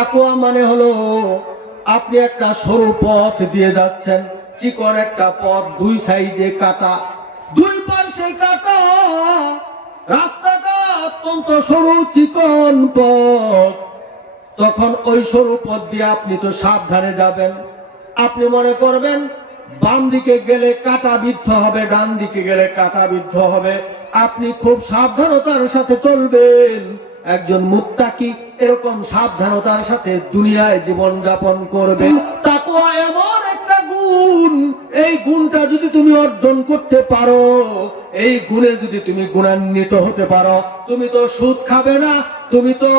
তাকুয়া মানে হলো আপনি একটা সরু পথ দিয়ে যাচ্ছেন, চিকন একটা পথ, দুই সাইডে কাটা। দুই পাশে কাটা রাস্তাটা অত্যন্ত সরু, চিকন পথ। তখন ওই সরু পথ দিয়ে আপনি তো সাবধানে যাবেন। আপনি মনে করবেন, বাম দিকে গেলে কাটা বিদ্ধ হবে, ডান দিকে গেলে কাটা বিদ্ধ হবে। আপনি খুব সাবধানতার সাথে চলবেন। একজন মুত্তাকি এরকম সাবধানতার সাথে দুনিয়ায় জীবন যাপন করবে। তাকওয়া এমন একটা গুণ, এই গুণটা যদি তুমি অর্জন করতে পারো, এই গুণে যদি তুমি গুণান্বিত হতে পারো, তুমি তো সুদ খাবে না, তুমি তো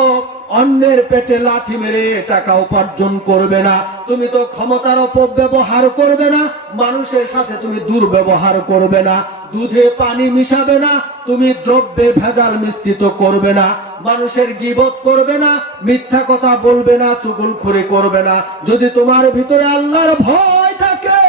অন্যের পেটে লাথি মেরে টাকা উপার্জন করবে না, তুমি তো ক্ষমতার অপব্যবহার করবে না, মানুষের সাথে তুমি দুর্ব্যবহার করবে না। দুধে পানি মিশাবে না, তুমি দ্রব্যে ভেজাল মিশ্রিত করবে না, মানুষের গিবত করবে না, মিথ্যা কথা বলবে না চুগুলখুরি করবে না। যদি তোমার ভিতরে আল্লাহর ভয় থাকে,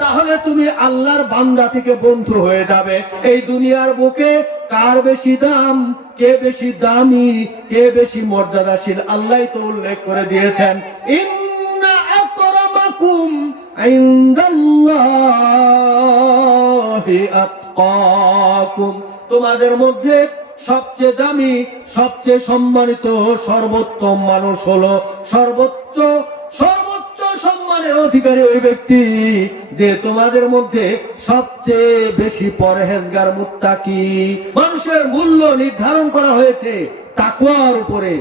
তাহলে তুমি আল্লাহর বান্দা থেকে বন্ধু হয়ে যাবে। এই দুনিয়ার বুকে কার বেশি দাম, কে বেশি দামি, কে বেশি মর্যাদাশীল আল্লাহ তো উল্লেখ করে দিয়েছেন। ইন্না আকরামাকুম ইনদাল্লাহি। তোমাদের মধ্যে সবচেয়ে দামি, সবচেয়ে সম্মানিত, সর্বোত্তম মানুষ হলো সর্বোচ্চ সর্বোচ্চ সম্মানের অধিকারী ওই ব্যক্তি যে তোমাদের মধ্যে সবচেয়ে বেশি পরহেজগার, মুত্তাকি। মানুষের মূল্য নির্ধারণ করা হয়েছে তাকুয়ার উপরে।